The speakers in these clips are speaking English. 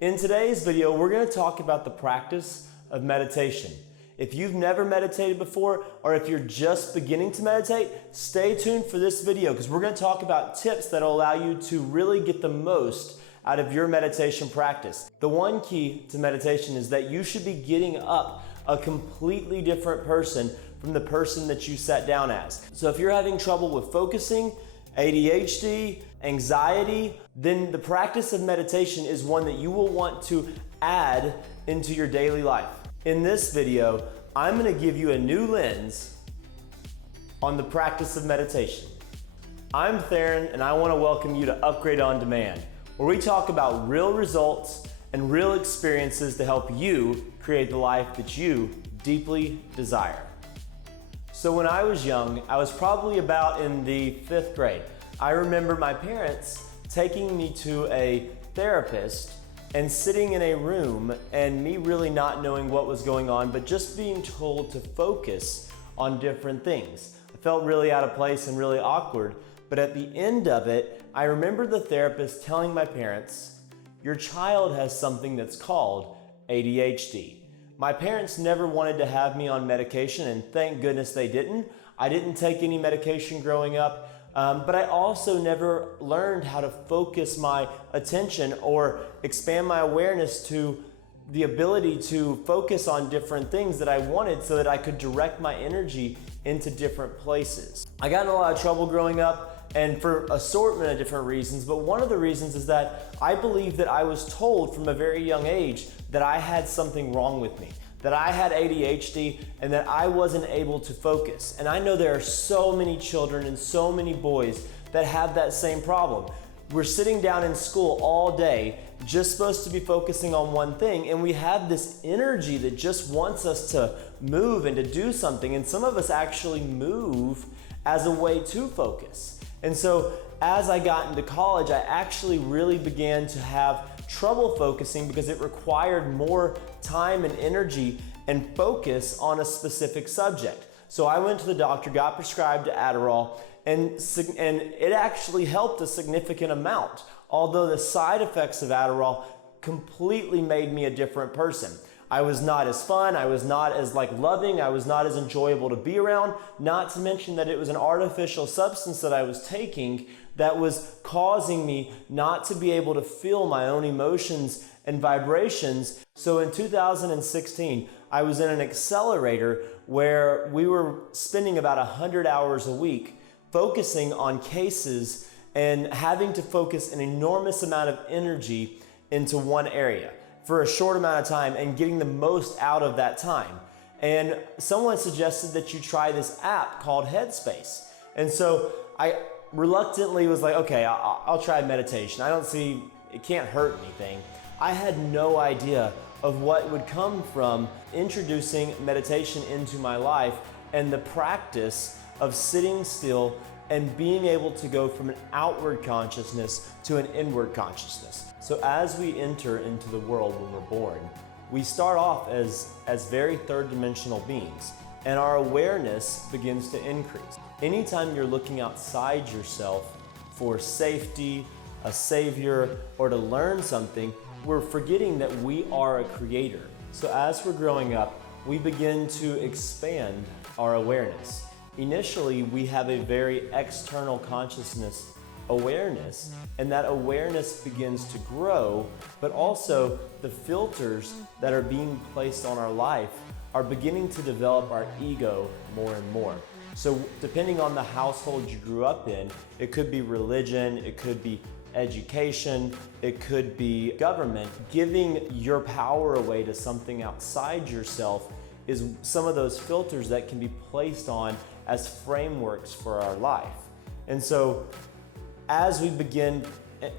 In today's video, we're going to talk about the practice of meditation. If you've never meditated before, or if you're just beginning to meditate, stay tuned for this video because we're going to talk about tips that will allow you to really get the most out of your meditation practice. The one key to meditation is that you should be getting up a completely different person from the person that you sat down as. So if you're having trouble with focusing, ADHD, anxiety, then the practice of meditation is one that you will want to add into your daily life. In this video, I'm going to give you a new lens on the practice of meditation. I'm Theron, and I want to welcome you to Upgrade on Demand, where we talk about real results and real experiences to help you create the life that you deeply desire. So when I was young, I was probably about in the 5th grade. I remember my parents taking me to a therapist and sitting in a room and me really not knowing what was going on, but just being told to focus on different things. I felt really out of place and really awkward, but at the end of it, I remember the therapist telling my parents, "Your child has something that's called ADHD." My parents never wanted to have me on medication, and thank goodness they didn't. I didn't take any medication growing up, but I also never learned how to focus my attention or expand my awareness to the ability to focus on different things that I wanted so that I could direct my energy into different places. I got in a lot of trouble growing up, and for an assortment of different reasons, but one of the reasons is that I believe that I was told from a very young age that I had something wrong with me, that I had ADHD and that I wasn't able to focus. And I know there are so many children and so many boys that have that same problem. We're sitting down in school all day, just supposed to be focusing on one thing, and we have this energy that just wants us to move and to do something, and some of us actually move as a way to focus. And so as I got into college, I actually really began to have trouble focusing because it required more time and energy and focus on a specific subject. So I went to the doctor, got prescribed Adderall, and it actually helped a significant amount, although the side effects of Adderall completely made me a different person. I was not as fun, I was not as loving, I was not as enjoyable to be around, not to mention that it was an artificial substance that I was taking that was causing me not to be able to feel my own emotions and vibrations. So in 2016, I was in an accelerator where we were spending about 100 hours a week focusing on cases and having to focus an enormous amount of energy into one area for a short amount of time and getting the most out of that time. And someone suggested that you try this app called Headspace. And so I reluctantly was like, okay, I'll try meditation. I don't see, it can't hurt anything. I had no idea of what would come from introducing meditation into my life and the practice of sitting still and being able to go from an outward consciousness to an inward consciousness. So as we enter into the world when we're born, we start off as very third dimensional beings, and our awareness begins to increase. Anytime you're looking outside yourself for safety, a savior, or to learn something, we're forgetting that we are a creator. So as we're growing up, we begin to expand our awareness. Initially, we have a very external consciousness awareness, and that awareness begins to grow, but also the filters that are being placed on our life are beginning to develop our ego more and more. So depending on the household you grew up in, it could be religion, it could be education, it could be government. Giving your power away to something outside yourself is some of those filters that can be placed on as frameworks for our life. And so as we begin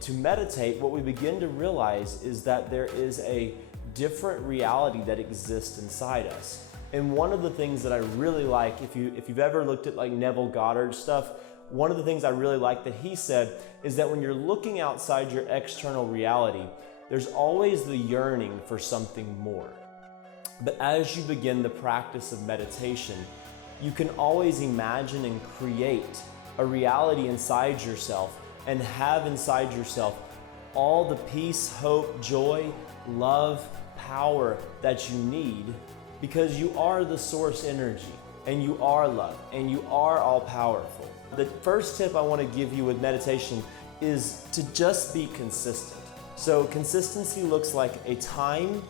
to meditate, what we begin to realize is that there is a different reality that exists inside us. And one of the things that I really like, if you've ever looked at Neville Goddard stuff, one of the things I really like that he said is that when you're looking outside your external reality, there's always the yearning for something more. But as you begin the practice of meditation, you can always imagine and create a reality inside yourself and have inside yourself all the peace, hope, joy, love, power that you need, because you are the source energy and you are love and you are all powerful. The first tip I want to give you with meditation is to just be consistent. So consistency looks like a time,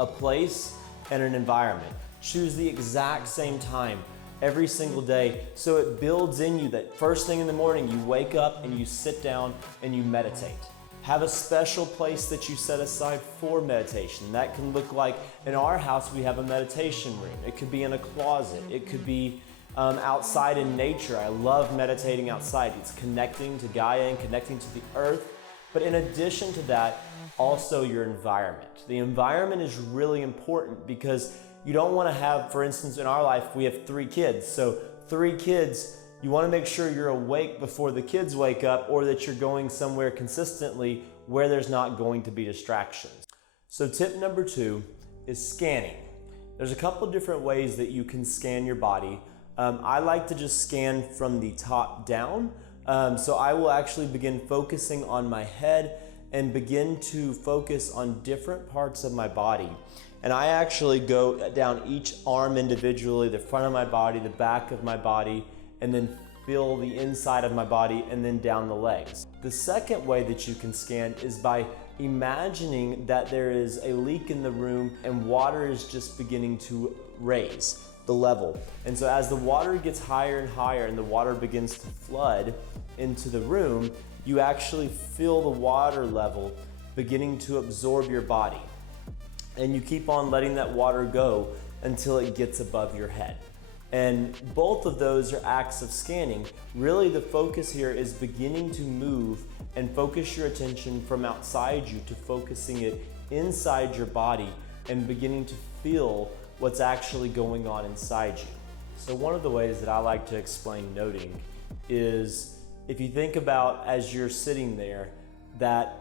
a place, and an environment. Choose the exact same time every single day so it builds in you that first thing in the morning you wake up and you sit down and you meditate. Have a special place that you set aside for meditation. That can look like, in our house we have a meditation room. It could be in a closet. It could be outside in nature. I love meditating outside. It's connecting to Gaia and connecting to the earth. But in addition to that, also your environment. The environment is really important because you don't want to have, for instance, in our life, we have 3 kids. So 3 kids, you want to make sure you're awake before the kids wake up, or that you're going somewhere consistently where there's not going to be distractions. So tip number 2 is scanning. There's a couple different ways that you can scan your body. I like to just scan from the top down. So I will actually begin focusing on my head and begin to focus on different parts of my body. And I actually go down each arm individually, the front of my body, the back of my body, and then feel the inside of my body and then down the legs. The second way that you can scan is by imagining that there is a leak in the room and water is just beginning to raise the level. And so as the water gets higher and higher and the water begins to flood into the room, you actually feel the water level beginning to absorb your body. And you keep on letting that water go until it gets above your head. And both of those are acts of scanning. Really the focus here is beginning to move and focus your attention from outside you to focusing it inside your body and beginning to feel what's actually going on inside you. So one of the ways that I like to explain noting is, if you think about as you're sitting there that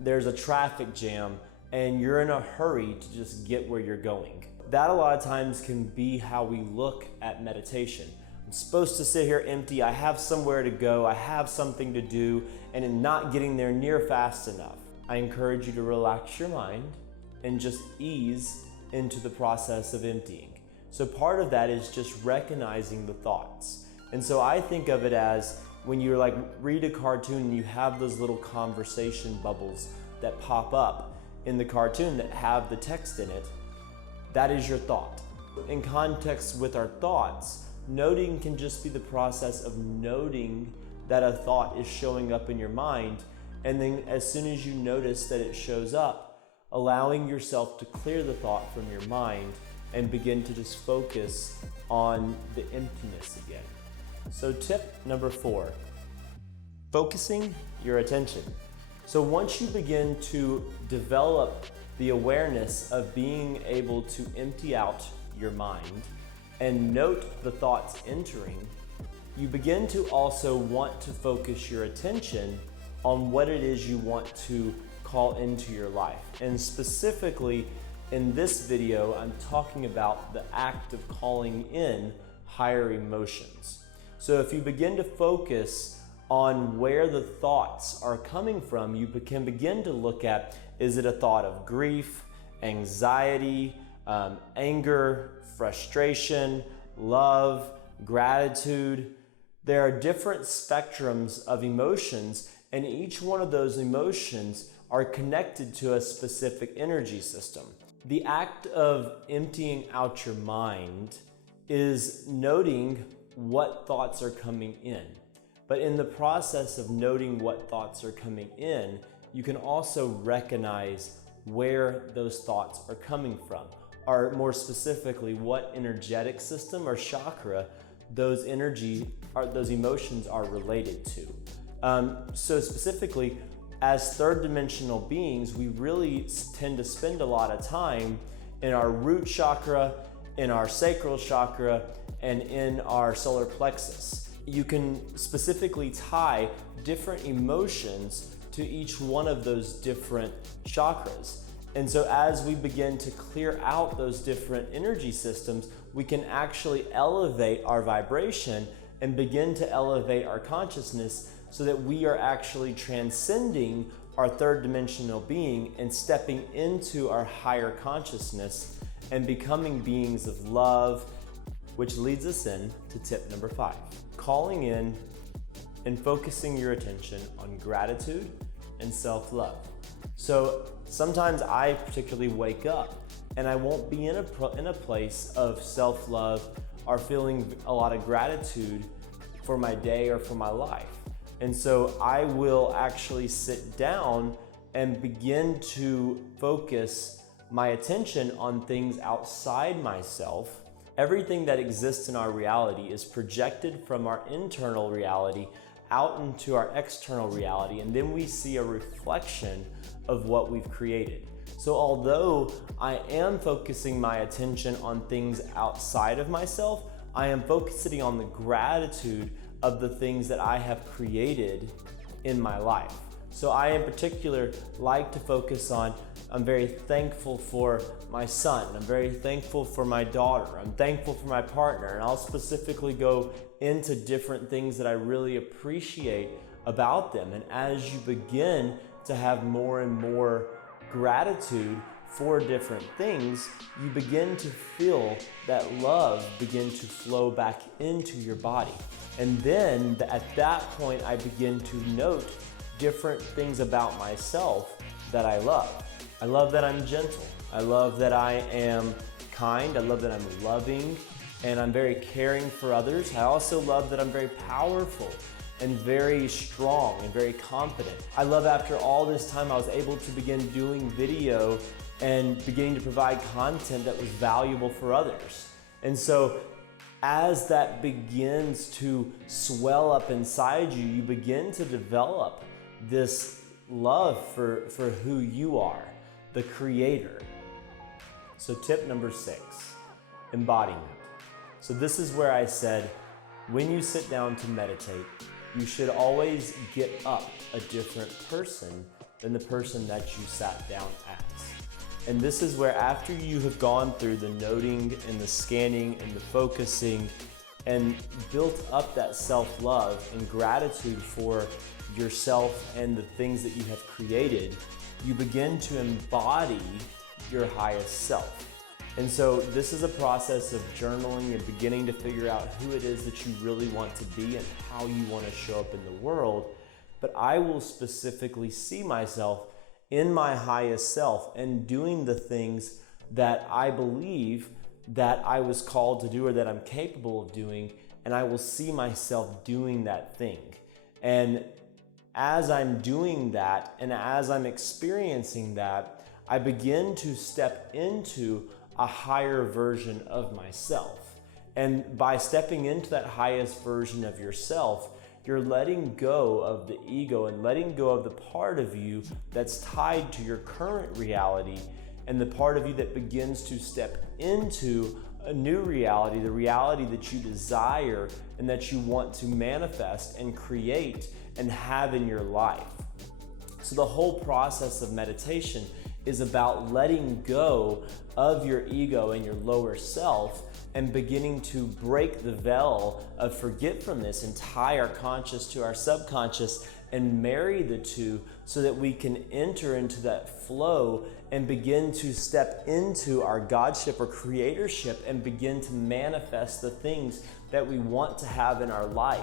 there's a traffic jam and you're in a hurry to just get where you're going. That a lot of times can be how we look at meditation. I'm supposed to sit here empty, I have somewhere to go, I have something to do, and in not getting there near fast enough. I encourage you to relax your mind and just ease into the process of emptying. So part of that is just recognizing the thoughts. And so I think of it as when you're like read a cartoon and you have those little conversation bubbles that pop up in the cartoon that have the text in it, that is your thought. In context with our thoughts, noting can just be the process of noting that a thought is showing up in your mind, and then as soon as you notice that it shows up, allowing yourself to clear the thought from your mind and begin to just focus on the emptiness again. So tip number 4, focusing your attention. So once you begin to develop the awareness of being able to empty out your mind and note the thoughts entering, you begin to also want to focus your attention on what it is you want to call into your life. And specifically in this video, I'm talking about the act of calling in higher emotions. So if you begin to focus on where the thoughts are coming from, you can begin to look at, is it a thought of grief, anxiety, anger, frustration, love, gratitude? There are different spectrums of emotions, and each one of those emotions are connected to a specific energy system. The act of emptying out your mind is noting what thoughts are coming in. But in the process of noting what thoughts are coming in, you can also recognize where those thoughts are coming from, or more specifically, what energetic system or chakra those emotions are related to. So specifically, as third dimensional beings, we really tend to spend a lot of time in our root chakra, in our sacral chakra, and in our solar plexus. You can specifically tie different emotions to each one of those different chakras. And so as we begin to clear out those different energy systems, we can actually elevate our vibration and begin to elevate our consciousness so that we are actually transcending our third dimensional being and stepping into our higher consciousness and becoming beings of love, which leads us in to tip number 5. Calling in and focusing your attention on gratitude and self-love. So sometimes I particularly wake up and I won't be in a place of self-love or feeling a lot of gratitude for my day or for my life. And so I will actually sit down and begin to focus my attention on things outside myself. Everything that exists in our reality is projected from our internal reality out into our external reality, and then we see a reflection of what we've created. So although I am focusing my attention on things outside of myself, I am focusing on the gratitude of the things that I have created in my life. So I in particular like to focus on, I'm very thankful for my son, I'm very thankful for my daughter, I'm thankful for my partner, and I'll specifically go into different things that I really appreciate about them. And as you begin to have more and more gratitude for different things, you begin to feel that love begin to flow back into your body. And then at that point, I begin to note different things about myself that I love. I love that I'm gentle. I love that I am kind. I love that I'm loving, and I'm very caring for others. I also love that I'm very powerful and very strong and very confident. I love after all this time I was able to begin doing video and beginning to provide content that was valuable for others. And so as that begins to swell up inside you, you begin to develop this love for who you are, the creator. So tip number 6, embodiment. So this is where I said, when you sit down to meditate, you should always get up a different person than the person that you sat down as. And this is where after you have gone through the noting and the scanning and the focusing and built up that self-love and gratitude for yourself and the things that you have created, you begin to embody your highest self. And so this is a process of journaling and beginning to figure out who it is that you really want to be and how you want to show up in the world. But I will specifically see myself in my highest self and doing the things that I believe that I was called to do or that I'm capable of doing, and I will see myself doing that thing. And as I'm doing that and as I'm experiencing that, I begin to step into a higher version of myself. And by stepping into that highest version of yourself, you're letting go of the ego and letting go of the part of you that's tied to your current reality, and the part of you that begins to step into a new reality, the reality that you desire and that you want to manifest and create and have in your life. So the whole process of meditation is about letting go of your ego and your lower self and beginning to break the veil of forgetfulness and tie our conscious to our subconscious and marry the two so that we can enter into that flow and begin to step into our godship or creatorship and begin to manifest the things that we want to have in our life.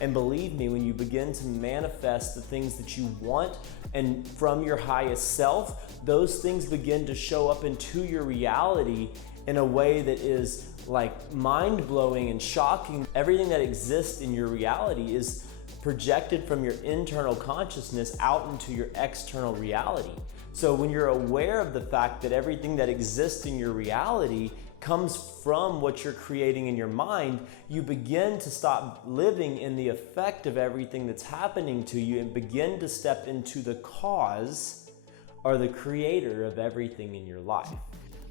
And believe me, when you begin to manifest the things that you want and from your highest self, those things begin to show up into your reality in a way that is like mind-blowing and shocking. Everything that exists in your reality is projected from your internal consciousness out into your external reality. So when you're aware of the fact that everything that exists in your reality comes from what you're creating in your mind, you begin to stop living in the effect of everything that's happening to you and begin to step into the cause or the creator of everything in your life.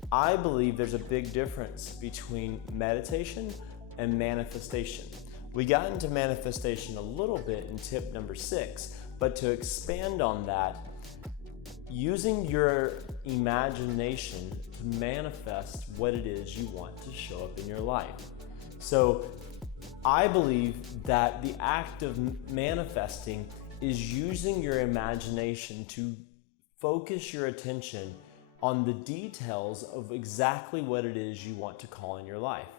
I believe there's a big difference between meditation and manifestation. We got into manifestation a little bit in tip number 6, but to expand on that, using your imagination to manifest what it is you want to show up in your life. So I believe that the act of manifesting is using your imagination to focus your attention on the details of exactly what it is you want to call in your life.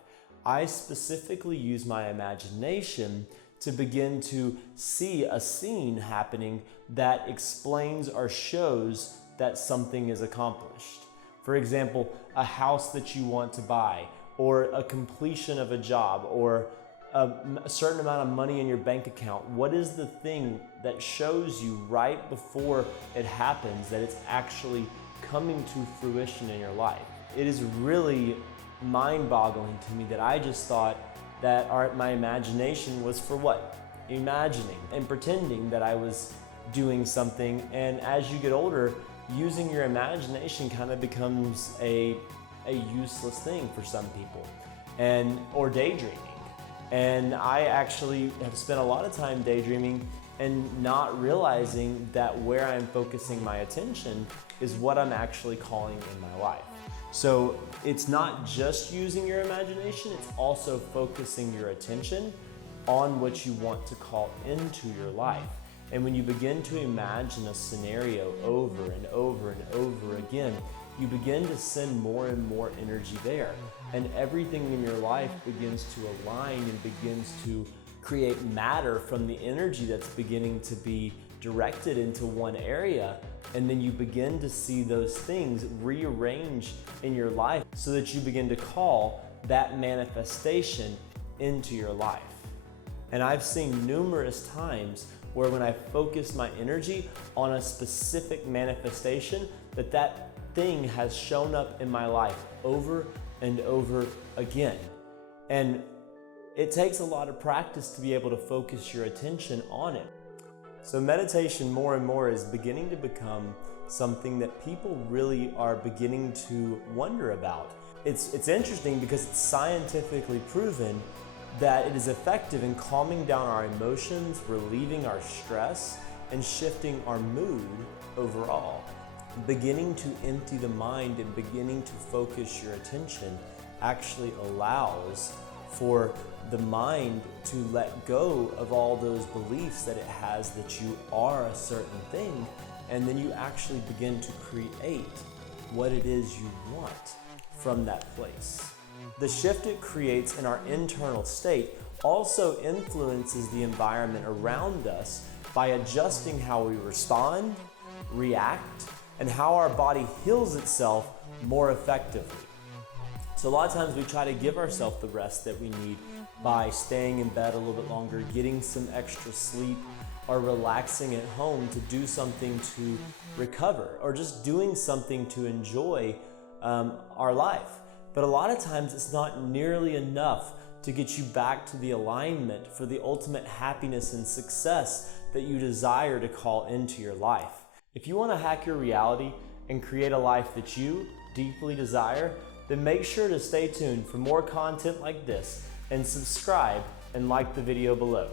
I specifically use my imagination to begin to see a scene happening that explains or shows that something is accomplished. For example, a house that you want to buy, or a completion of a job, or a certain amount of money in your bank account. What is the thing that shows you right before it happens that it's actually coming to fruition in your life? It is really mind-boggling to me that I just thought that my imagination was for what? Imagining and pretending that I was doing something. And as you get older, using your imagination kind of becomes a useless thing for some people, or daydreaming. And I actually have spent a lot of time daydreaming and not realizing that where I'm focusing my attention is what I'm actually calling in my life. So it's not just using your imagination, it's also focusing your attention on what you want to call into your life. And when you begin to imagine a scenario over and over and over again, you begin to send more and more energy there. And everything in your life begins to align and begins to create matter from the energy that's beginning to be directed into one area. And then you begin to see those things rearrange in your life so that you begin to call that manifestation into your life. And I've seen numerous times where when I focus my energy on a specific manifestation, that thing has shown up in my life over and over again. And it takes a lot of practice to be able to focus your attention on it. So meditation more and more is beginning to become something that people really are beginning to wonder about. It's interesting because it's scientifically proven that it is effective in calming down our emotions, relieving our stress, and shifting our mood overall. Beginning to empty the mind and beginning to focus your attention actually allows for the mind to let go of all those beliefs that it has that you are a certain thing, and then you actually begin to create what it is you want from that place. The shift it creates in our internal state also influences the environment around us by adjusting how we respond, react, and how our body heals itself more effectively. So a lot of times we try to give ourselves the rest that we need by staying in bed a little bit longer, getting some extra sleep, or relaxing at home to do something to recover, or just doing something to enjoy our life. But a lot of times it's not nearly enough to get you back to the alignment for the ultimate happiness and success that you desire to call into your life. If you want to hack your reality and create a life that you deeply desire, then make sure to stay tuned for more content like this and subscribe and like the video below.